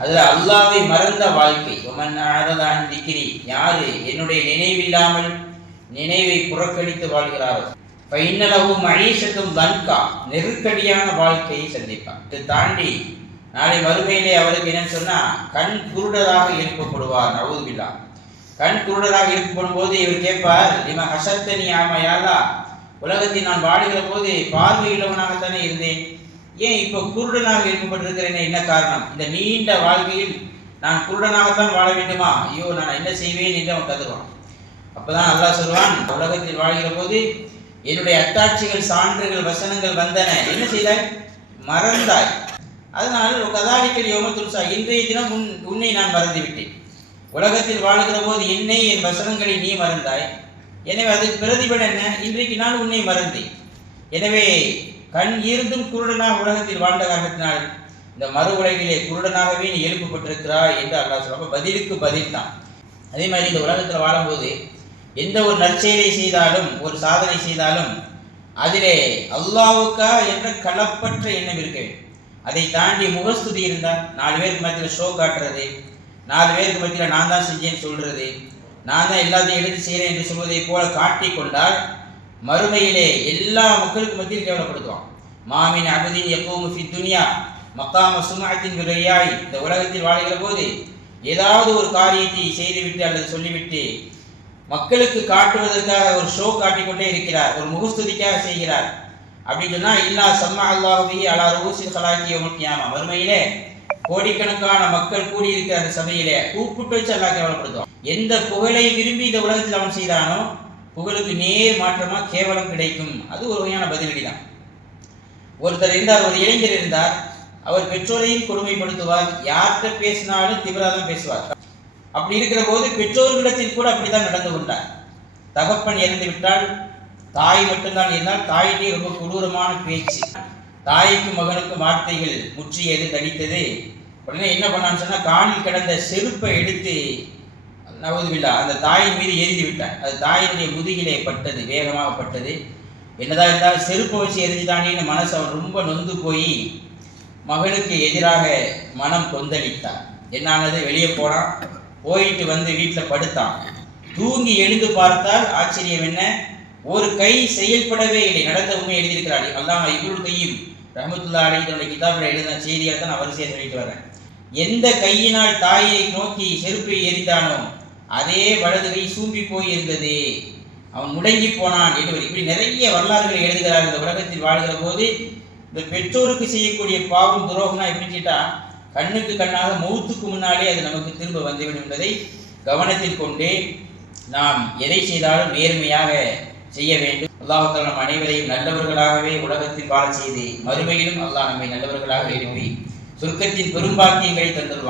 அதுல அல்லாஹ்வை மறந்த வாழ்க்கை. ஒமன் அஅரத திக்ரி, யாரு என்னுடைய நினைவில்லாமல் நினைவை புறக்கணித்து வாழ்கிறாரோ ஃபைன்னலஹு மஈஷத்துன் தன்கா, நெருக்கடியான வாழ்க்கையை சந்திப்பார். இது தாண்டி நாளை மறுமையிலே அவருக்கு என்னன்னு சொன்னா கண் குருடராக எழுப்பப்படுவார். நவுது பில்லாஹ். கண் குருடராக எழுப்பப்படும் போது இவர் கேட்பார், லிமா ஹஷர்தனி ஆமா யா அல்லாஹ், உலகத்தில் நான் வாழுகிற போது பார்வையுள்ளவனாகத்தானே இருந்தேன், ஏன் இப்போ குருடனாக எழுப்பப்பட்டிருக்கிறேன், என்ன காரணம்? இந்த நீண்ட வாழ்க்கையில் நான் குருடனாகத்தான் வாழ வேண்டுமா? ஐயோ நான் என்ன செய்வேன் என்று அவன் கதறுவான். அப்பதான் அல்லாஹ் சொல்வான், உலகத்தில் வாழ்கிற போது என்னுடைய அத்தாட்சிகள், சான்றுகள், வசனங்கள் வந்தன, என்ன செய்தாய்? மறந்தாய். அதனால் கதாலிக்கல் யோம துல்சா, இன்றைய தினம் உன்னை நான் மறந்து விட்டேன். உலகத்தில் வாழ்கிற போது என்னை, என் வசனங்களை நீ மறந்தாய், எனவே அதுக்கு பிரதிபலன் என்ன? இன்றைக்கு நான் உன்னை மறந்தேன். எனவே கண் இருந்தும் குருடனாக உலகத்தில் வாழ்ந்த காரணத்தினால் இந்த மறு உலகிலே குருடனாகவே நீ எழுப்பப்பட்டிருக்கிறாய் என்று அல்லாஹ் சொல்ல. பதிலுக்கு பதில் தான். அதே மாதிரி இந்த உலகத்தில் வாழும்போது எந்த ஒரு நற்செயலை செய்தாலும், ஒரு சாதனை செய்தாலும் அதிலே அல்லாஹ்வுக்கா என்ற களப்பற்ற எண்ணம் இருக்க வேண்டும். அதை தாண்டி முகஸ்துதி இருந்தால், 4 பேருக்கு மத்தியில் ஷோ காட்டுறது, 4 பேருக்கு மத்தியில் நான் தான் செஞ்சேன்னு சொல்றது, நான் தான் எல்லாத்தையும் எடுத்து செய்கிறேன் என்று சொல்வதை போல காட்டிக்கொண்டால் மறுமையிலே எல்லா மக்களுக்கு மத்தியில் கேவலப்படுத்துவான். மாமின் அபதின் யகூமு ஃபி துன்யா மக்காம சுமஅத்தின் பிர்ரியாய், இந்த உலகத்தில் வாழ்கிற போது ஏதாவது ஒரு காரியத்தை செய்துவிட்டு அல்லது சொல்லிவிட்டு மக்களுக்கு காட்டுவதற்காக ஒரு ஷோ காட்டிக்கொண்டே இருக்கிறார், ஒரு முகஸ்துதிக்காக செய்கிறார் அப்படின்னு சொன்னா, இல்லா சம்மா அல்லாஹு பிஹி அலா ரூஸில் கலாக்கி யௌமல் கியாமா, மறுமையிலே கோடிக்கணக்கான மக்கள் கூடியிருக்கிற அந்த சபையிலே கூப்பிட்டு வச்சு அல்லாஹ் கேவலப்படுத்துவான். எந்த புகழை விரும்பி இந்த உலகத்தில் அவன் செய்தானோ புகழுக்கு நேர் மாற்றமா கேவலம் கிடைக்கும். அது ஒரு வகையான பதிலடி தான். ஒருத்தர் இருந்தார், ஒரு இளைஞர் இருந்தார், அவர் பெற்றோரையும் கொடுமைப்படுத்துவார், யார்கிட்ட பேசினாலும் திமிராதான் பேசுவார். அப்படி இருக்கிற போது பெற்றோர்களிடத்தில் கூட அப்படித்தான் நடந்து கொண்டார். தகப்பன் இறந்து விட்டால், தாய் மட்டும்தான் இருந்தால் தாயிட்டே ரொம்ப கொடூரமான பேச்சு, தாய்க்கும் மகனுக்கும் வார்த்தைகள் முற்றியது, தடித்தது. உடனே என்ன பண்ணான்னு சொன்னா, காலில் கிடந்த செருப்பை எடுத்து நவுதுபில்லா அந்த தாயின் மீது எரிந்து விட்டார். அது தாயினுடைய முதுகிலே பட்டது, வேகமாக பட்டது. என்னதான் இருந்தாலும் செருப்பை வச்சு எரிஞ்சுட்டானேன்னு மனசு அவர் ரொம்ப நொந்து போய் மகனுக்கு எதிராக மனம் கொந்தளித்தார். என்னானது? வெளியே போனான், போயிட்டு வந்து வீட்டில் படுத்தான். தூங்கி எழுந்து பார்த்தால் ஆச்சரியம் என்ன, ஒரு கை செயல்படவே இல்லை. நடந்த உண்மை எழுதியிருக்கிறார் அல்லாம இப்னுல் கய்யிம் ரஹ்மத்துல்லாஹி அலைஹி தன்னுடைய கிதாபில் எழுதின செய்தியாக தான் நான் வரிசையை சொல்லிட்டு வரேன். எந்த கையினால் தாயை நோக்கி செருப்பை எரிந்தானோ அதே வலது கை சூம்பி போய் இருந்தது, அவன் முடங்கி போனான் என்று இப்படி நிறைய வரலாறுகளை எழுதுகிறார். இந்த உலகத்தில் வாழ்கிற போது இந்த பெற்றோருக்கு செய்யக்கூடிய பாவம் துரோகம்னா எப்படின்னு கேட்டா, கண்ணுக்கு கண்ணாக மௌத்துக்கு முன்னாலே அது நமக்கு திரும்ப வந்துவிடும் என்பதை கவனத்தில் கொண்டு நாம் எதை செய்தாலும் நேர்மையாக செய்ய வேண்டும். அல்லாஹ் தஆலா நம் அனைவரையும் நல்லவர்களாகவே உலகத்தில் வாழ செய்து மறுமையிலும் அல்லாஹ் நம்மை நல்லவர்களாக எழுப்பி சொர்க்கத்தின் பெரும்பாக்கியங்களை தந்துள்ளார்.